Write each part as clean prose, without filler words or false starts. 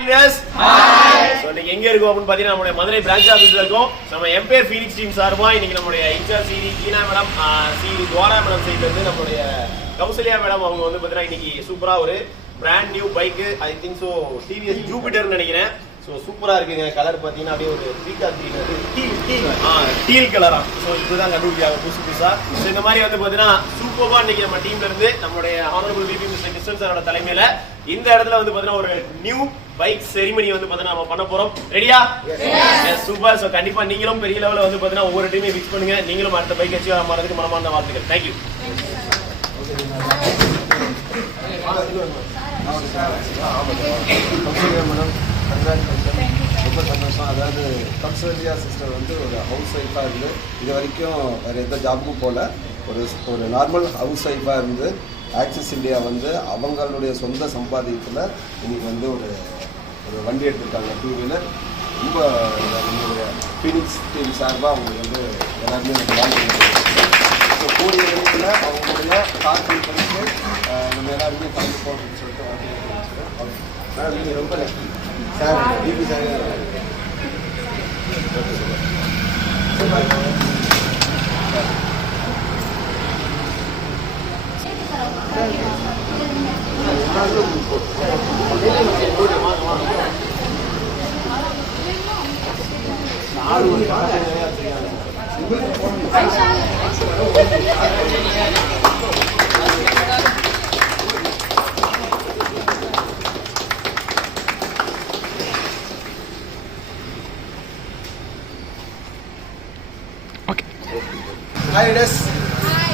இன்னைக்கு எங்க இருக்கோம் அப்படின்னு பாத்தீங்கன்னா நம்மளுடைய மதுரை பிரான்ச் ஆபீஸ்ல இருக்கோம். நம்ம எம்பையர் ஃபீனிக்ஸ் டீம் சார்பா இன்னைக்கு நம்மளுடைய இன்சார்ஜ் சிடி கீனா மேடம், சிடி துவாரா மேடம் சைட்ல இருந்து நம்மளுடைய கௌசல்யா மேடம் அவங்க வந்து பாத்தீங்கன்னா இன்னைக்கு சூப்பரா ஒரு brand new bike, I think so TVS ஜூபிட்டர்னு நினைக்கிறேன். ஸோ சூப்பரா இருக்குங்க. கலர் பார்த்தீங்கன்னா அப்படியே ஒரு டீல் கலரா. ஸோ இதுதான் கண்டுபிடிக்காங்க புதுசு புதுசா. ஸோ இந்த மாதிரி வந்து பார்த்தீங்கன்னா சூப்பரா இன்னைக்கு நம்ம டீம்ல இருந்து நம்மளுடைய ஆனரபிள் விபி மிஸ்டர் கிருஷ்ணன் சாரோட தலைமையில இந்த இடத்துல வந்து பார்த்தீங்கன்னா ஒரு நியூ பைக் செரிமனி வந்து பார்த்தீங்கன்னா நம்ம பண்ண போறோம். ரெடியா? சூப்பர். ஸோ கண்டிப்பா நீங்களும் பெரிய லெவலில் வந்து பார்த்தீங்கன்னா ஒவ்வொரு டீமையும் ஃபிக்ஸ் பண்ணுங்க. நீங்களும் அடுத்த பைக் அச்சீவ் ஆகிறதுக்கு மனமார்ந்த வாழ்த்துக்கள். தேங்க்யூ. ரொம்ப சந்தோஷம். அதாவது கௌசல்யா சிஸ்டர் வந்து ஒரு ஹவுஸ் ஒய்ஃபாக இருந்து இது வரைக்கும் வேறு எந்த ஜாபுக்கும் போகல, ஒரு நார்மல் ஹவுஸ் ஒய்ஃபாக இருந்து ஆக்சிஸ் இந்தியா வந்து அவங்களுடைய சொந்த சம்பாதியத்தில் இன்னைக்கு வந்து ஒரு வண்டி எடுத்திருக்காங்க, டூ வீலர். ரொம்ப நம்மளுடைய ஃபீனிக்ஸ் டீம் சார்பாக அவங்களுக்கு வந்து எல்லாருமே வாழ்க்கை. ஸோ கூடிய விரைவில் அவங்களுடைய கார் பண்ணிட்டு நம்ம எல்லாருமே கலந்து போகணும்னு சொல்லிட்டு வாழ்க்கை. நீங்கள் ரொம்ப lucky sir. DP sir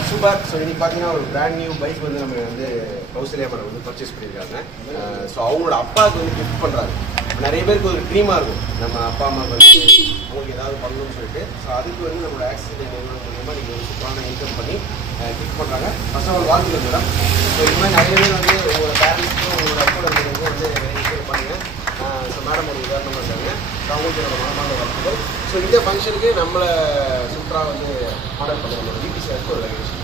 super. So இன்னைக்கு பார்த்தீங்கன்னா ஒரு பிராண்ட் நியூ பைக் வந்து நம்ம வந்து கௌசல்யா மேடம் வந்து பர்ச்சேஸ் பண்ணியிருக்காங்க. ஸோ அவங்களோட அப்பாவுக்கு வந்து கிஃப்ட் பண்ணுறாங்க. நிறைய பேருக்கு ஒரு ட்ரீமாக இருக்கும் நம்ம அப்பா அம்மா வந்து அவங்களுக்கு ஏதாவது பண்ணணும்னு சொல்லிட்டு. ஸோ அதுக்கு வந்து நம்மளோட ஆக்சிடென்ட் நிறுவனம் மூலியமாக நீங்கள் ஒரு சூப்பரான இன்கம் பண்ணி கிஃப்ட் பண்ணுறாங்க. ஃபர்ஸ்ட் ஆஃப் ஆல் வாழ்த்துக்கள் மேடம். ஸோ இது மாதிரி நிறைய பேர் வந்து உங்களோட பேரண்ட்ஸ்க்கும் உங்களோட அக்கோட வந்து என்கரேஜ் பண்ணுங்கள். ஸோ மேடம் ஒரு உதாரணமாக இருக்காங்க. ஸோ அவங்களுக்கு என்னோட மனமான வாழ்த்துக்கள். ஸோ இந்த ஃபங்க்ஷனுக்கு நம்மளை சூப்பராக வந்து ஆர்டர் பண்ண நம்ம பிபிசிஆருக்கு ஒரு ரெகனேஷன்.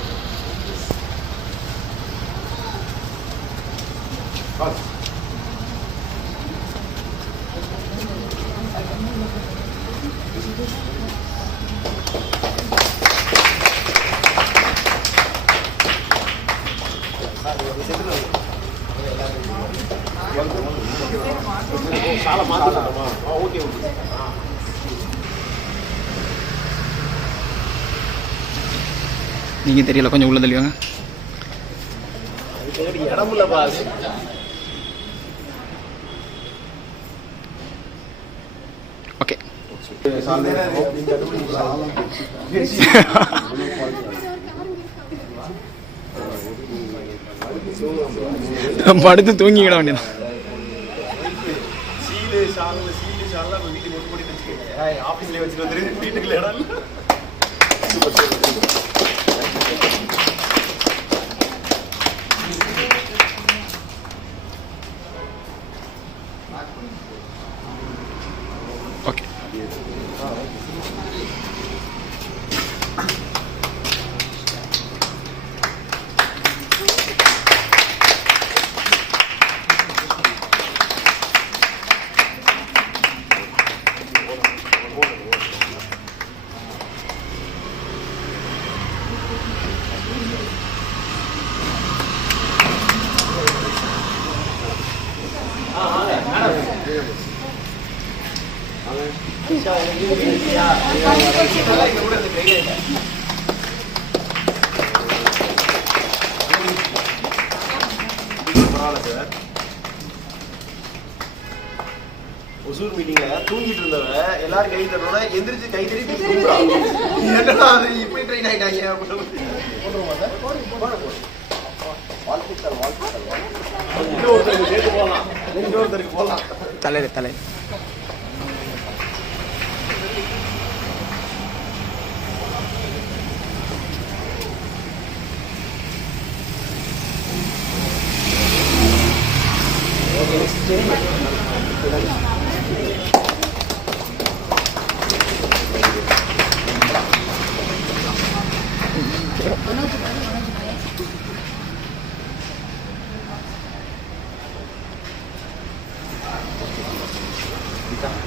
நீங்க தெரியல, கொஞ்சம் உள்ள தெளிவாங்க. இடமுள்ள பாஸ். ஓகே. படுத்து தூங்கிக்கிட வேண்டியதான். சீலு ஷால்ல வீட்டுக்கு ஒட்டு போட்டு வச்சுக்கோங்க. ஆஃபீஸ்லேயே வச்சுட்டு வந்துரு, வீட்டுக்குள்ள இடம் இல்லை. ஓகே. ஒசூர் மீட்டிங்ல தூங்கிட்டு இருந்தவ எல்லாரும் கை தரோட எந்திரிச்சு கை தட்டி தூங்குறா. என்னடா அது இப்படி ட்ரெயின் ஆயிட்டாங்க அப்படின்னு. இன்னொருத்தருக்கு சேர்த்து போகலாம், இன்னொருத்தருக்கு போகலாம். தலை தான்